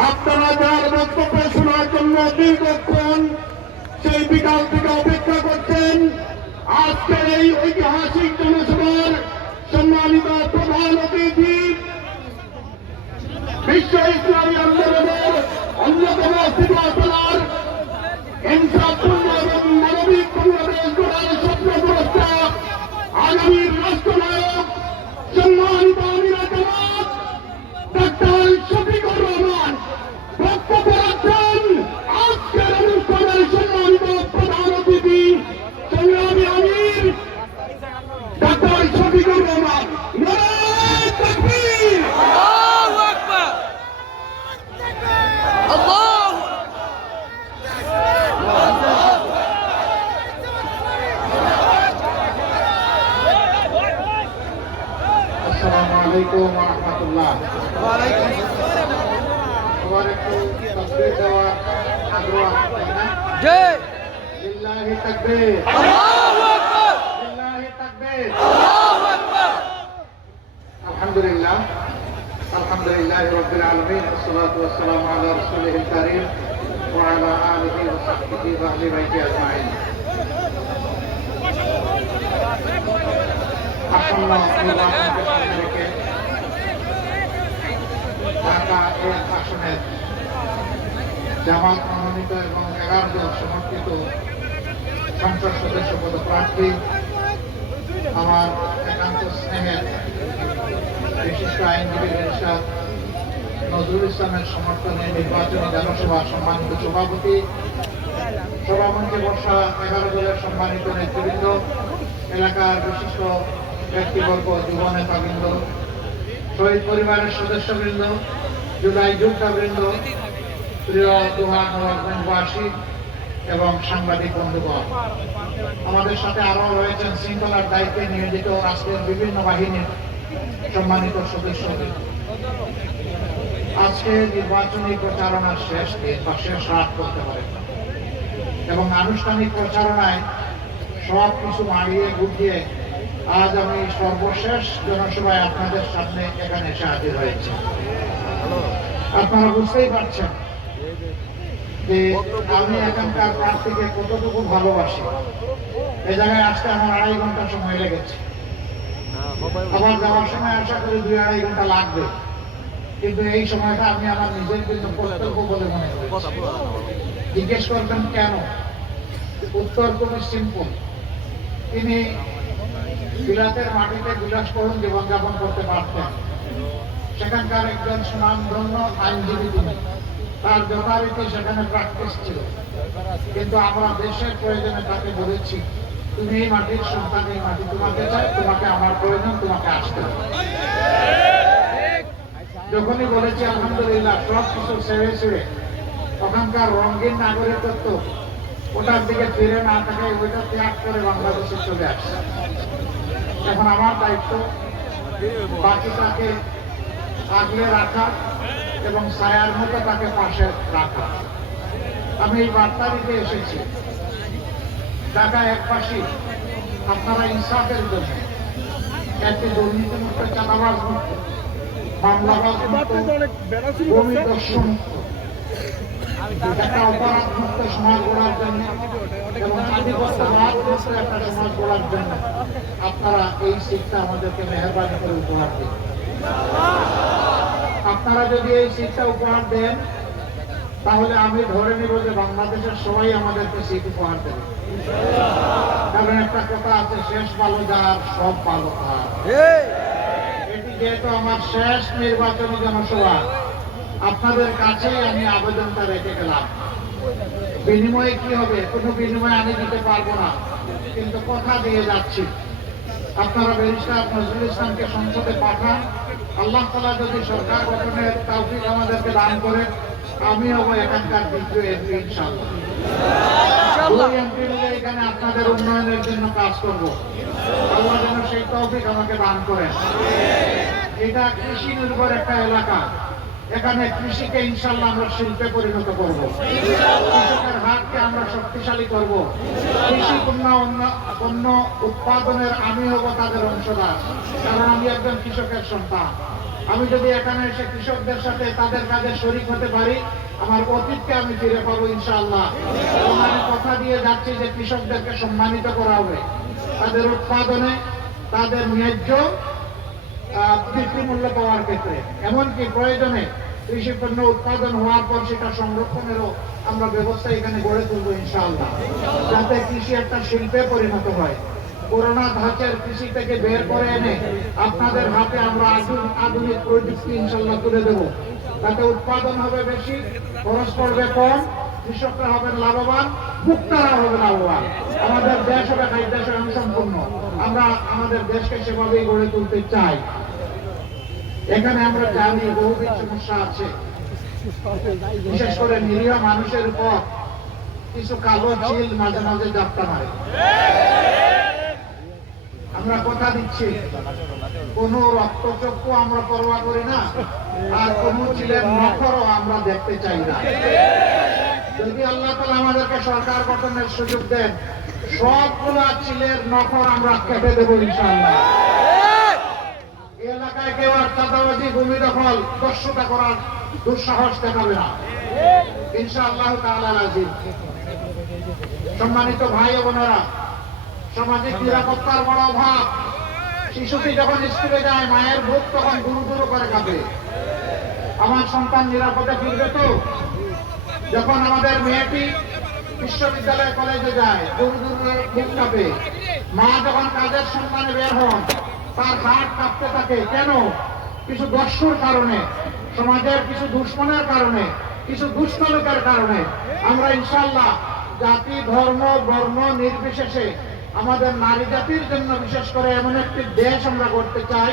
আপনারা যার বক্তব্য শোনার জন্য দীর্ঘক্ষণ সেই বিকাল থেকে অপেক্ষা করছেন, আজকের এই ঐতিহাসিক জনসভার সম্মানিত প্রধান অতিথি বিশ্ব ইসলামী আন্দোলনের অন্যতম সিপাহসালার ইনসাফপূর্ণ এবং মানবিক বাংলাদেশ গড়ার স্বপ্নগ্রস্ত আগামীর রাষ্ট্রনায়ক সম্মানিত আমিরা জামাত ডাক্তার শফিকুর রহমান বক্তব্য রাখছেন। আজকের অনুষ্ঠানের সম্মানিত প্রধান অতিথি সংগ্রামী আমির ডাক্তার শফিকুর রহমান। নারায়ে তাকবীর, আল্লাহু আকবার, আল্লাহু আসসালামু আলাইকুম ওয়া রাহমাতুল্লাহ। সবার একটু তাকবীর দেওয়ার আগ্রহ আছে না? জয় লিল্লাহি তাকবীর, আল্লাহু আকবার, লিল্লাহি তাকবীর। আল্লাহু আকবার। আলহামদুলিল্লাহ, আলহামদুলিল্লাহ রাব্বিল আলামিন, ওয়াসসালাতু ওয়াসসালামু আলা রাসূলিল কারীম ওয়া আলা আলিহি ওয়া সাহবিহি ওয়া আহলি বাইতি আজমাইন। আসন্ন নির্বাচনকে সামনে রেখে ঢাকা এক আসনের জামাত মনোনীত এবং 11 জন সমর্থিত সংসদ সদস্য পদপ্রার্থী আমার একান্ত স্নেহের বিশিষ্ট আইনজীবী ব্যারিস্টার নজরুল ইসলামের সমর্থনে নির্বাচনী জনসভার সম্মানিত সভাপতি, সভামঞ্চে বসা 11 দলের সম্মানিত নেতৃবৃন্দ, এলাকার বিশিষ্ট ব্যক্তিবর্গ, যুব নেতাবৃন্দ, শহীদ পরিবারের সদস্যবৃন্দ, জুলাই যোদ্ধাবৃন্দ, প্রিয় দোহা নবাবগঞ্জবাসী এবং সাংবাদিক বন্ধুগণ, আমাদের সাথে আরো রয়েছেন শৃঙ্খলার দায়িত্বে নিয়োজিত রাষ্ট্রের বিভিন্ন বাহিনীর সম্মানিত সদস্যবৃন্দ। আজকে নির্বাচনী প্রচারণার শেষ দিন বা শেষ রাত করতে পারে এবং আনুষ্ঠানিক প্রচারণায় সব কিছু মারিয়ে গুটিয়ে আজ আমি সর্বশেষ জনসভায় আপনাদের সামনে এখানে এসে হাজির হয়েছি। আপনারা বুঝতেই পারছেন যে আমি এখানকার প্রার্থীকে কতটুকু ভালোবাসি। এ জায়গায় আসতে আমার 2.5 ঘন্টা সময় লেগেছে, আবার যাওয়ার সময় আশা করি 2-2.5 ঘন্টা লাগবে, কিন্তু এই সময়টা আমি আমার নিজের জন্য কর্তব্য বলে মনে করি। জিজ্ঞেস করবেন কেন? উত্তর খুবই সিম্পল। তিনি বিলাতের মাটিতে বিলাসবহুল জীবনযাপন করতে পারতেন, সেখানকার একজন সুনামধন্য আইনজীবী তিনি, তার যথারীতি সেখানে প্র্যাকটিস ছিল, কিন্তু আমরা দেশের প্রয়োজনে তাকে বলেছি তুমি এই মাটির সন্তান, এই মাটি তোমাকে চাই, তোমাকে আমার প্রয়োজন, তোমাকে আসতে হবে। যখনই বলেছি আলহামদুলিল্লাহ সব কিছু ছেড়ে ওখানকার রঙিন নাগরিকত্ব ওটার দিকে ফিরে না থাকে, ওইটা ত্যাগ করে বাংলাদেশে চলে আসছে। এখন আমার দায়িত্ব বাকিটাকে আগলে রাখা এবং ছায়ার মতো তাকে পাশে রাখা। আমি এই বার্তা দিতে এসেছি ঢাকা একপাশে আপনারা ইনসাফের জন্য একটি দুর্নীতিমুক্ত, চাঁদাবাজ মুক্ত, মামলাবাজ মুক্ত, ভূমি দর্শন মুক্ত, একটা অপরাধ মুক্ত সমাজ গড়ার জন্য এবং আধিপত্যবাদ মুক্ত একটা সমাজ গড়ার জন্য আপনারা এই সিটটা আমাদেরকে মেহরবানি করে উপহার দিন। আপনারা যদি এই সিটটা উপহার দেন তাহলে আমি ধরে নিব যে বাংলাদেশের সবাই আমাদেরকে সিট উপহার দেবে। কারণ একটা কথা আছে, শেষ ভালো যার সব ভালো তার। এটি যেহেতু আমার শেষ নির্বাচনী জনসভা, আপনাদের কাছে আমি আবেদনটা রেখে গেলাম। বিনিময়ে কি হবে? কোনো বিনিময়ে আমি দিতে পারবো না, কিন্তু কথা দিয়ে যাচ্ছি আপনারা ব্যারিস্টার নজরুল ইসলামকে সংসদে পাঠান। আল্লাহ তাআলা যদি সরকার গঠনের তৌফিক আমাদেরকে দান করে, আমি হব এখানকার দ্বিতীয় এমপি ইনশাআল্লাহ। দুই এমপি মিলে এখানে আপনাদের উন্নয়নের জন্য কাজ করব। আল্লাহ যেন সেই তৌফিক আমাকে দান করেন। এটা কৃষি নির্ভর একটা এলাকা, এখানে কৃষিকে ইনশাআল্লাহ আমরা শিল্পে পরিণত করব, কৃষকের হাতকে আমরা শক্তিশালী করব, কৃষি পণ্য উৎপাদনের আমি হব তাদের অংশদার, কারণ আমি একজন কৃষকের সন্তান। আমি যদি এখানে এসে কৃষকদের সাথে তাদের কাজে শরীক হতে পারি, আমার অতীতকে আমি ফিরে পাবো ইনশাআল্লাহ। এবং আমি কথা দিয়ে যাচ্ছি যে কৃষকদেরকে সম্মানিত করা হবে তাদের উৎপাদনে, তাদের ন্যায্য বিক্রি মূল্য পাওয়ার ক্ষেত্রে, এমনকি প্রয়োজনে কৃষি পণ্য উৎপাদন হওয়ার পর সেটা সংরক্ষণেরও আমরা ব্যবস্থা এখানে গড়ে তুলবো ইনশাআল্লাহ, যাতে কৃষি একটা শিল্পে পরিণত হয়। করোনা ধাঁচের কৃষি থেকে বের করে এনে আপনাদের হাতে আমরা আধুনিক প্রযুক্তি ইনশাআল্লাহ তুলে দেব, তাতে উৎপাদন হবে বেশি, খরচ পড়বে কম, কৃষকরা হবেন লাভবান, ভোক্তারা হবে লাভবান, আমাদের দেশ হবে খাদ্য স্বয়ংসম্পূর্ণ। আমরা আমাদের দেশকে সেভাবেই গড়ে তুলতে চাই। এখানে আমরা জানি বহুবিধ সমস্যা আছে, বিশেষ করে নিরীহ মানুষের উপর কিছু কালো চিল মাঝে মাঝে যাত্রা মারে। আমরা কথা দিচ্ছি কোন রক্তচক্ষু আমরা পরোয়া করি না, আর কোন চিলের নখরও আমরা দেখতে চাই না। যদি আল্লাহ তাআলা আমাদেরকে সরকার গঠনের সুযোগ দেন, সবগুলা চিলের নখর আমরা কেটে দেবো ইনশাআল্লাহ। এই এলাকায় কেউ আর চাঁদাবাজি, ভূমি দখল, দস্যুতা করার দুঃসাহস দেখাবে না ইনশাআল্লাহ তাআলা আজিজ। সম্মানিত ভাই ও বোনেরা, সামাজিক নিরাপত্তার বড় অভাব। শিশুটি যখন স্কুলে যায়, মায়ের বুক তখন গুরু গুরু করে কাঁপে, আমার সন্তান নিরাপদে ফিরবে তো। যখন আমাদের মেয়েটি বিশ্ববিদ্যালয় কলেজে যায়, গুরু গুরু বুক কাঁপে। মা যখন কাজের সন্ধানে বের হন, তার হাত কাঁপতে থাকে। কেন? কিছু দস্যুর কারণে, সমাজের কিছু দুশ্মনের কারণে, কিছু দুষ্ট লোকের কারণে। আমরা ইনশাআল্লাহ জাতি, ধর্ম, বর্ণ নির্বিশেষে আমাদের নারী জাতির জন্য বিশেষ করে এমন একটি দেশ আমরা করতে চাই,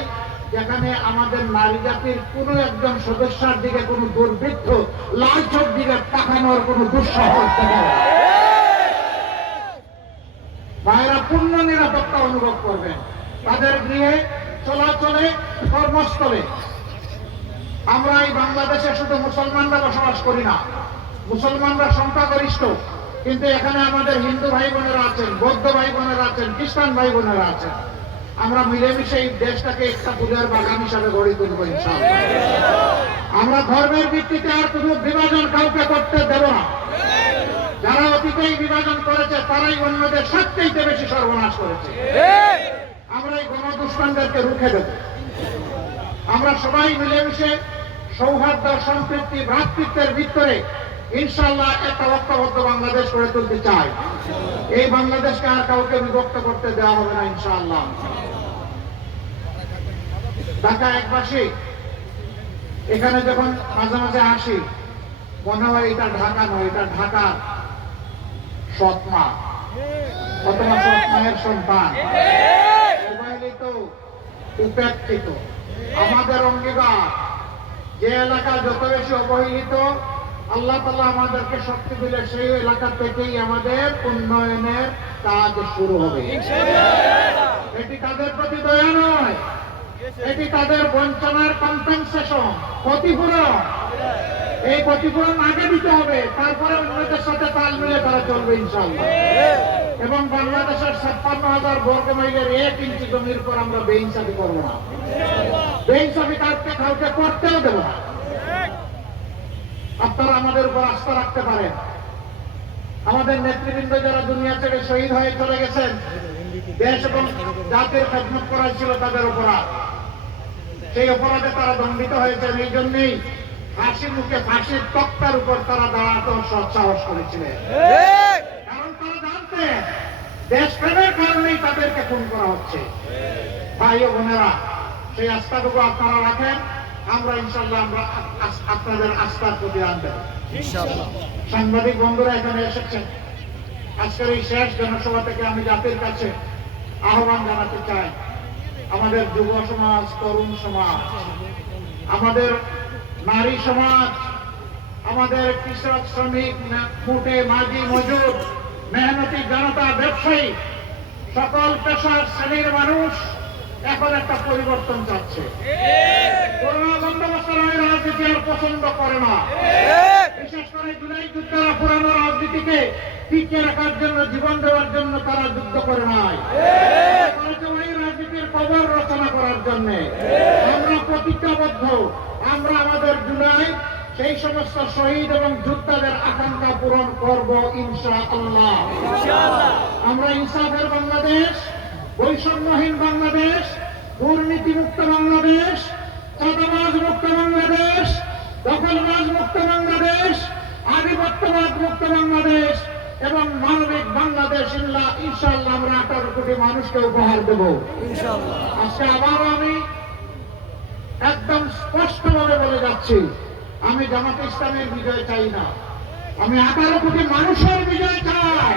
যেখানে আমাদের নারী জাতির কোনো একজন সদস্যের দিকে কোনো দুর্বৃত্ত লাল চোখ দিকে পাঠানোর কোনো দুঃসাহস থাকে না। ভাইরা পূর্ণ নিরাপত্তা অনুভব করবেন তাদের গৃহে, চলাচলে, কর্মস্থলে। আমরা এই বাংলাদেশে শুধু মুসলমানরা বসবাস করি না, মুসলমানরা সংখ্যাগরিষ্ঠ, কিন্তু এখানে আমাদের হিন্দু ভাই বোনেরা আছেন, বৌদ্ধ ভাই বোনেরা আছেন, খ্রিস্টান ভাই বোনেরা আছেন। আমরা মিলেমিশে এই দেশটাকে একটা ফুলের বাগান হিসাবে গড়ে তুলব ইনশাআল্লাহ। আমরা ধর্মের ভিত্তিতে আর কোনো বিভাজন কাউকে করতে দেব না। যারা অতীতেই বিভাজন করেছে তারাই অন্যদের সবচেয়ে বেশি সর্বনাশ করেছে। আমরা এই গণদুষ্কৃতদেরকে রুখে দেব। আমরা সবাই মিলেমিশে সৌহার্দ্য, সম্প্রীতি, ভ্রাতৃত্বের ভিতরে ইনশাআল্লাহ একটা ঐক্যবদ্ধ বাংলাদেশ গড়ে তুলতে চাই। এই বাংলাদেশকে আর কাউকে বিভক্ত করতে দেওয়া হবে না ইনশাআল্লাহ। ঢাকা একবাসী, এখানে যখন মাঝে মাঝে আসি, মনে হয় এটা ঢাকা নয়, এটা ঢাকার সৎমা অথবা সৎমায়ের সন্তান, অবহেলিত, উপেক্ষিত। আমাদের অঙ্গীকার, যে এলাকা যত বেশি অবহেলিত, আল্লাহ তাআলা আমাদেরকে শক্তি দিলে সেই এলাকা থেকেই আমাদের উন্নয়নের কাজ শুরু হবে। এটি তাদের প্রতি দয়া নয়, এটি তাদের বঞ্চনার কম্পেনসেশন, ক্ষতিপূরণ। এই ক্ষতিপূরণ আগে দিতে হবে, তারপরে অন্যদের সাথে তাল মিলে তারা চলবে ইনশাআল্লাহ। এবং বাংলাদেশের 56,000 বর্গ মাইলের 1 ইঞ্চি জমির পর আমরা বেইনসাফি করব না, বেইনসাফি কাউকে করতেও দেব না। আপনারা আমাদের উপর আস্থা রাখতে পারেন। আমাদের নেতৃবৃন্দ যারা দুনিয়া থেকে শহীদ হয়ে চলে গেছেন, দেশ এবং জাতির খেদমত করা ছিল তাদের অপরাধ, সেই অপরাধে তারা দণ্ডিত হয়েছেন। এই জন্যই হাসি মুখে ফাঁসির তক্তার উপর তারা দাঁড়াতে সৎসাহস করেছিলেন, কারণ তারা জানতেন দেশপ্রেমের কারণেই তাদেরকে খুন করা হচ্ছে। ভাই ও বোনেরা, সেই আস্থাটুকু আপনারা রাখেন। আমরা ইনশাআল্লাহ আমরা আপনাদের আস্থার প্রতি আনবেন ইনশাআল্লাহ। সাংবাদিক বন্ধুরা এখানে এসেছেন, আজকের এই শেষ জনসভা থেকে আমি জাতির কাছে আহ্বান জানাতে চাই, আমাদের যুব সমাজ, তরুণ সমাজ, আমাদের নারী সমাজ, আমাদের কৃষক, শ্রমিক, মুটে, মাঝি, মজুর, মেহনতি জনতা, ব্যবসায়ী, সকল পেশার শ্রেণীর মানুষ এখন একটা পরিবর্তন চাচ্ছে। করোনা বন্দ্যোপাধ্যায় রাজনীতি আর পছন্দ করে না, বিশেষ করে জুলাই যুদ্ধেরা পুরানো রাজনীতিকে টিকিয়ে রাখার জন্য, জীবন দেওয়ার জন্য তারা যুদ্ধ করে নাই। ওই রাজনীতির কবর রচনা করার জন্য আমরা প্রতিজ্ঞাবদ্ধ। আমরা আমাদের জুলাই সেই সমস্ত শহীদ এবং যোদ্ধাদের আকাঙ্ক্ষা পূরণ করব ইনশাআল্লাহ। আমরা ইনসাফের বাংলাদেশ, বৈষম্যহীন বাংলাদেশ, দুর্নীতিমুক্ত বাংলাদেশ, চাঁদাবাজ মুক্ত বাংলাদেশ, দখলবাজ মুক্ত বাংলাদেশ, আধিপত্যবাদ মুক্ত বাংলাদেশ এবং মানবিক বাংলাদেশ ইনশাআল্লাহ আমরা 18 কোটি মানুষকে উপহার দেব আজকে। আবার আমি একদম স্পষ্টভাবে বলে যাচ্ছি, আমি জামাত ইসলামের বিজয় চাই না, আমি 18 কোটি মানুষের বিজয় চাই।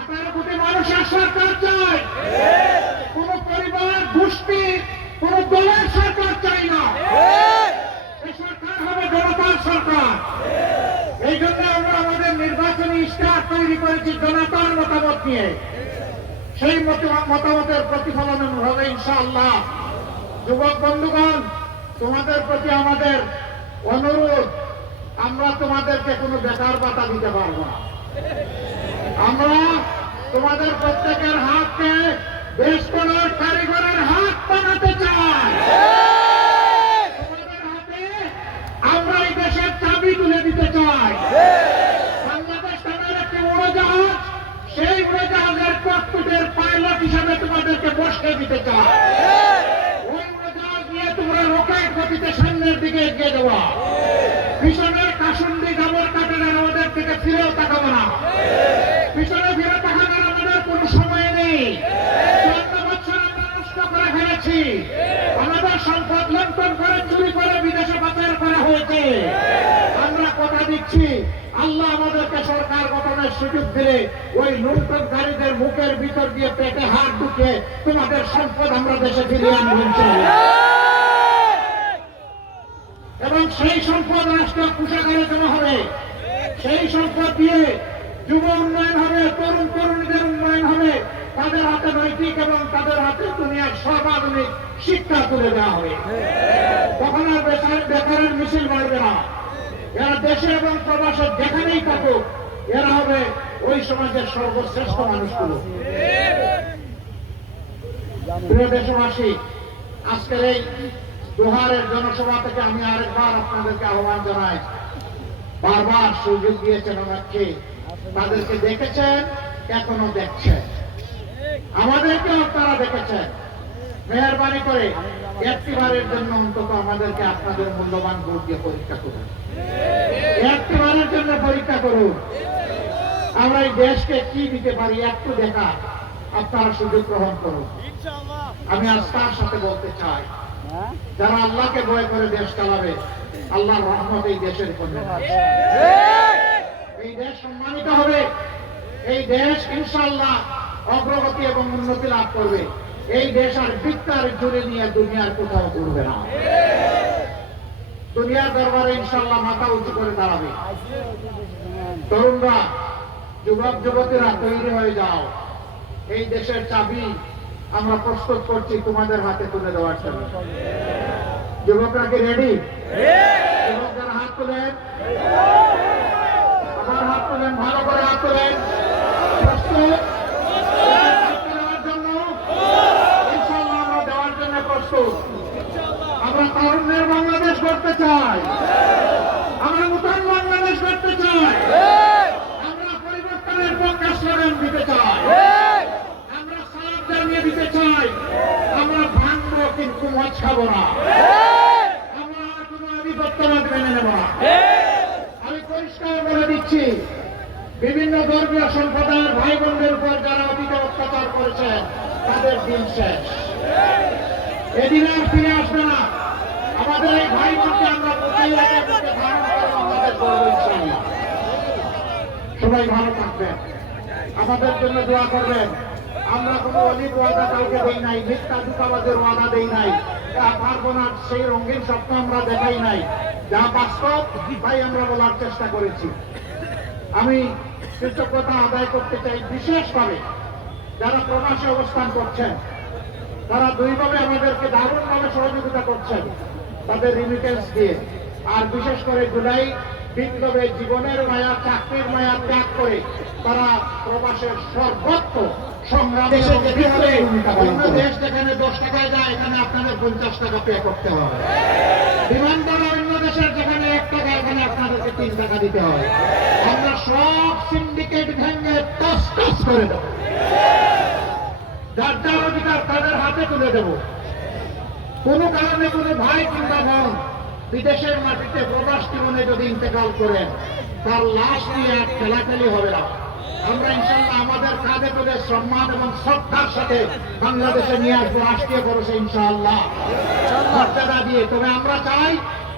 18 কোটি মানুষের সরকার চাই, কোন পরিবার, গোষ্ঠী, কোন দলের সরকার চাই না। এই সরকার হবে জনতার সরকার। এই জন্য আমরা আমাদের নির্বাচনী ইশতেহার তৈরি করেছি জনতার মতামত নিয়ে। সেই মতামতের প্রতিফলন হবে ইনশাআল্লাহ। যুবক বন্ধুগণ, তোমাদের প্রতি আমাদের অনুরোধ, আমরা তোমাদেরকে কোনো বেকার ভাতা দিতে পারবো না। আমরা তোমাদের প্রত্যেকের হাতকে দেশ গড়ার কারিগরের হাত বানাতে চাই। তোমাদের হাতে আমরা এই দেশের চাবি তুলে দিতে চাই। বাংলাদেশ নামের একটি উড়োজাহাজ, সেই উড়োজাহাজের ককপিটের পাইলট হিসেবে তোমাদেরকে বসিয়ে দিতে চাই। ওই উড়োজাহাজ নিয়ে তোমরা রকেট গতিতে সামনের দিকে এগিয়ে যাওয়া। পিছনের কাসুন্দি গাবর কাটানোর আমাদের থেকে ফিরেও তাকাবো না। পিছনে ফিরে তাকানোর আমাদের কোনো সময় নেই। 14 বছর আমরা নষ্ট করে ফেলেছি। আমাদের সম্পদ লুণ্ঠন করে, চুরি করে, বিদেশে পাচার করা হয়েছে। আমরা কথা দিচ্ছি, আল্লাহ আমাদেরকে সরকার গঠনের সুযোগ দিলে ওই লুণ্ঠনকারীদের মুখের ভিতর দিয়ে পেটে হাত ঢুকে তোমাদের সম্পদ আমরা দেশে ফিরিয়ে আনবো ইনশাআল্লাহ। এবং সেই সম্পদ রাষ্ট্র কোষাগারে জমা হবে। সেই সম্পদ দিয়ে যুব উন্নয়ন হবে, তরুণ তরুণীদের উন্নয়ন হবে। তাদের হাতে নৈতিক এবং তাদের হাতে দুনিয়ার সর্বাধুনিক শিক্ষা তুলে দেওয়া হবে। তখন আর বেকারের মিছিল বাড়বে না। এরা দেশে এবং প্রবাসে যেখানেই থাকুক, এরা হবে ওই সমাজের সর্বশ্রেষ্ঠ মানুষগুলো। প্রিয় দেশবাসী, আজকের এই দোহারের জনসভা থেকে আমি আরেকবার আপনাদেরকে আহ্বান জানাই। বারবার সুযোগ দিয়েছেন আমাকে, তাদেরকে দেখেছেন, এখনো দেখছেন, আমাদেরকেও আপনারা দেখেছেন। মেহরবানি করে একটিবারের জন্য অন্তত আমাদেরকে আপনাদের মূল্যবান ভোট দিয়ে পরীক্ষা করুন। একটিবারের জন্য পরীক্ষা করুন, আমরা এই দেশকে কি দিতে পারি একটু দেখা। আপনারা সুযোগ গ্রহণ করুন। আমি আস্থার সাথে বলতে চাই, যারা আল্লাহকে ভয় করে দেশ চালাবে, আল্লাহর রহমত এই দেশের উপর নেমে আসবে। এই দেশ সম্মানিত হবে। এই দেশ ইনশাআল্লাহ অগ্রগতি এবং উন্নতি লাভ করবে। এই দেশ আর বিস্তার জুড়ে নিয়ে দুনিয়ার কোথাও ঘুরবে না। দুনিয়ার দরবারে ইনশাআল্লাহ মাথা উঁচু করে দাঁড়াবে। তরুণরা, যুবক যুবতীরা তৈরি হয়ে যাও। এই দেশের চাবি আমরা প্রস্তুত করছি তোমাদের হাতে তুলে দেওয়ার জন্য। যুবকরা কি রেডি? যুবকরা হাত তোলেন, আমার হাত তোলেন, ভালো করে হাত তোলেন। প্রস্তুত দেওয়ার জন্য ইনশাআল্লাহ আমরা দেওয়ার জন্য প্রস্তুত। আমরা তরুণের বাংলাদেশ করতে চাই, আমরা নতুন বাংলাদেশ করতে চাই, আমরা পরিবর্তনের পক্ষে স্লোগান দিতে চাই, আমরা সালাম জানিয়ে দিতে চাই। আমরা ভাঙবো কিন্তু মদ খাবো না, আমরা কোনো আধিপত্যবাদ মেনে নেব না। আমি পরিষ্কার বলে দিচ্ছি, বিভিন্ন ধর্মীয় সম্প্রদায়ের ভাই বোনদের উপর যারা অতীতে অত্যাচার করেছেন, তাদের দিন শেষ। এদিন আর ফিরে আসবে না। আমাদের এই ভাই বোনকে আমরা বুকে ধারণ করবো, আমাদের গর্ব ইনশাআল্লাহ। সবাই ভালো থাকবেন, আমাদের জন্য দোয়া করবেন। আমরা কোনো অলিক ওয়াদা কাউকে দেই নাই, মিথ্যা দুঃখাবাদের ওয়াদা দেই নাই, পারবো না সেই রঙিন স্বপ্ন আমরা দেখাই নাই। যা বাস্তব তাই আমরা বলার চেষ্টা করেছি। আমি কৃতজ্ঞতা আদায় করতে চাই বিশেষভাবে যারা প্রবাসে অবস্থান করছেন, তারা দুইভাবে আমাদেরকে দারুণভাবে সহযোগিতা করছেন, তাদের রিমিটেন্স দিয়ে। আর বিশেষ করে জুলাই বিপ্লবে জীবনের মায়া, চাকরির মায়া ত্যাগ করে তারা প্রবাসের সর্বত্র সংগ্রামে অন্য দেশ যেখানে 10 টাকায় যায়, এখানে আপনাদের 50 টাকা পে করতে হবে। বিমান ভাড়া অন্য দেশের যেখানে 1 টাকা, এখানে আপনাদেরকে 3 টাকা দিতে হয়। আমরা সব সিন্ডিকেট ভেঙে টস টস করে দেব, যার যার অধিকার তাদের হাতে তুলে দেব। কোনো কারণে কোনো ভাই কিংবা বোন বিদেশের মাটিতে প্রবাস জীবনে যদি ইন্তেকাল করেন, তার লাশ নিয়ে আর খেলাখেলি হবে না। আমরা ইনশাল্লাহ আমাদের কাঁধে তুলে সম্মান এবং শ্রদ্ধার সাথে বাংলাদেশে নিয়ে আসবো, রাষ্ট্রীয় খরচে ইনশাআল্লাহ মর্যাদা দিয়ে। তবে আমরা চাই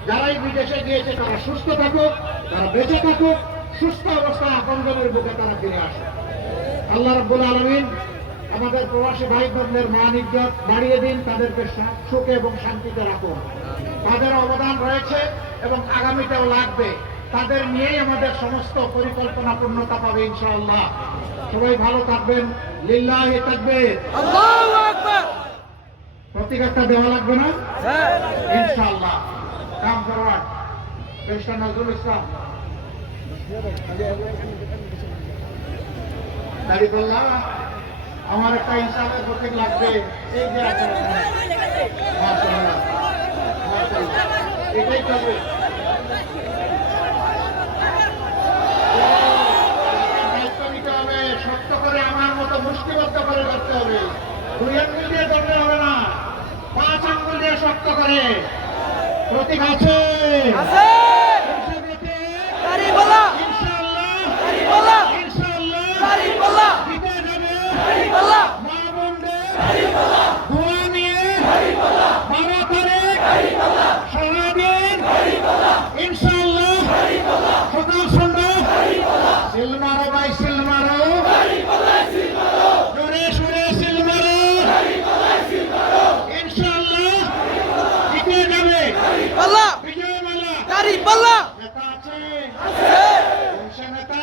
যারাই বিদেশে গিয়েছে তারা সুস্থ থাকুক, তারা বেঁচে থাকুক, সুস্থ অবস্থায় আপনজনের বুকে তারা ফিরে আসে। আল্লাহ রাব্বুল আলামিন আমাদের প্রবাসী ভাই বোনদের মান ইজ্জত বাড়িয়ে দিন, তাদেরকে সুখে এবং শান্তিতে রাখুন। তাদের অবদান রয়েছে এবং আগামীতেও লাগবে। তাদের নিয়েই আমাদের সমস্ত পরিকল্পনা পূর্ণতা পাবে ইনশাআল্লাহ। সবাই ভালো থাকবেন। লিল্লাহি তাকবীর। আল্লাহু আকবার। প্রতিকারটা দেওয়া লাগবে না হ্যাঁ ইনশাআল্লাহ। Come forward. Barrister Nazrul Islam দাঁড়িপাল্লা, আমার একটা ইনসাফের প্রতীক লাগবে। এই যে আছে, মাশাআল্লাহ মাশাআল্লাহ, এটাই চলবে। দায়িত্ব নিতে হবে, শক্ত করে আমার মতো মুষ্টিবদ্ধ করে ধরতে হবে। 2 আঙ্গুল দিয়ে ধরলে হবে না, 5 আঙ্গুল দিয়ে শক্ত করে। প্রতীক আছে আছে দাড়িপাল্লা, ইনশাআল্লাহ দাড়িপাল্লা, ইনশাআল্লাহ দাড়িপাল্লা, জিতে যাবে। দাড়িপাল্লা, মা বোনদের দাড়িপাল্লা, দোয়া নিয়ে দাড়িপাল্লা, 12 তারিখ দাড়িপাল্লা, সারাদিন দাড়িপাল্লা, ইনশাআল্লাহ দাড়িপাল্লা, সকাল সন্ধ্যা দাড়িপাল্লা, সিল মারো ভাই, সিল মারো, দাড়িপাল্লা, সিল মারো, জোরে সুরে সিল মারো। দাড়িপাল্লা, সিল মারো, ইনশাআল্লাহ জিতে যাবে। দাড়িপাল্লা, বিজয় মালা। দাড়িপাল্লা, নেতা আছে? আছে কোন সে নেতা?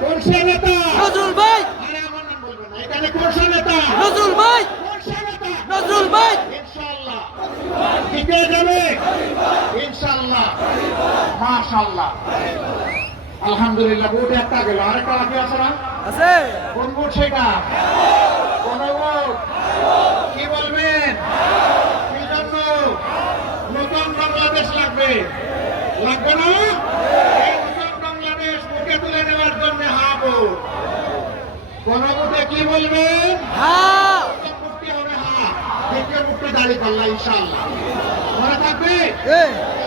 কোন সে নেতা? নজরুল ভাই, আরে আমার নাম বলবেন না। এখানে কোন সে নেতা? নজরুল ভাই, কোন সে নেতা? নজরুল ভাই, ইনশাআল্লাহ জিতে যাবে ইনশাআল্লাহ। মাশাআল্লাহ, আলহামদুলিল্লাহ। ভোট একটা গেল, আরেকটা বাকি আছে না? আছে কোন ভোট সেটা? কোন ভোট? কি বলবেন? কি জন্য? নতুন বাংলাদেশ লাগবে, লাগবে না? এই নতুন বাংলাদেশ বুকে তুলে নেওয়ার জন্য হা ভোট। কোন ভোটে কি বলবেন? হ্যাঁ প্রথম ভোটটি হবে হা, দ্বিতীয় ভোটটি দাঁড়িপাল্লা ইনশাআল্লাহ। মনে থাকবে?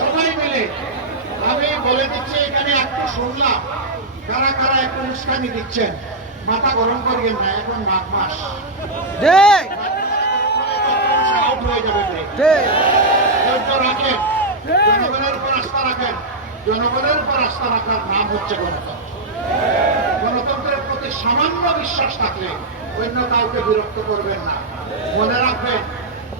সবাই মিলে আমি বলে দিচ্ছি, এখানে একটু শুনলাম কারা কারা একটু উস্কানি দিচ্ছেন। মাথা গরম করিয়েন না, এখন মাঘ মাস, ঠিক আউট হয়ে যাবে। ঠিক ধৈর্য রাখেন, জনগণের উপর আস্থা রাখেন। জনগণের উপর আস্থা রাখার নাম হচ্ছে গণতন্ত্র। গণতন্ত্রের প্রতি সামান্য বিশ্বাস থাকলে অন্য কাউকে বিরক্ত করবেন না। মনে রাখবেন,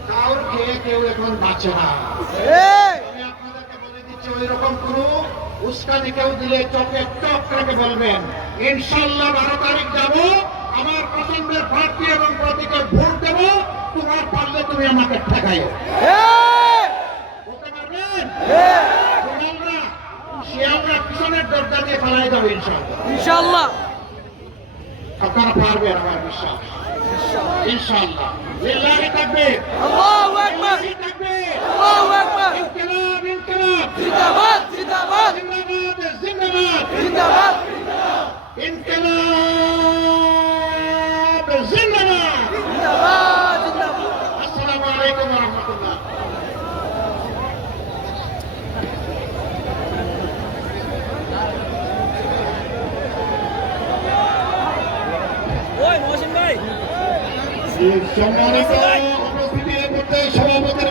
কাউর খেয়ে কেউ এখন বাঁচে না। ঠিক আমি আপনাদেরকে বলে দিচ্ছি, ওই রকম কোন উস্কানি কেউ দিলে চোখে চোখ রেখে বলবেন ইনশাআল্লাহ 12 তারিখ যাব, আমার পছন্দের প্রার্থী এবং প্রতীকে ভোট দেব, তোমার পারলে তুমি আমাকে ঠেকাইও। ঠিক বলতে পারবেন? ঠিক গোলামরা, শিয়ালরা পিছনের দরজা দিয়ে পালাই যাবে ইনশাআল্লাহ। ইনশাআল্লাহ আপনারা পারবেন, আমার বিশ্বাস ইনশাআল্লাহ। লিল্লাহি তাকবীর, আল্লাহু আকবার, লিল্লাহি তাকবীর, আল্লাহু আকবার, ইনকিলাব ইনকিলাব, জিন্দাবাদ জিন্দাবাদ জিন্দাবাদ জিন্দাবাদ, জিন্দাবাদ ইনকিলাব জিন্দাবাদ। জিন্দাবাদ জিন্দাবাদ। আসসালামু আলাইকুম ওয়া রাহমাতুল্লাহ। ওই মহসিন ভাই সম্মানিত উপস্থিতির মধ্যে সভাপতির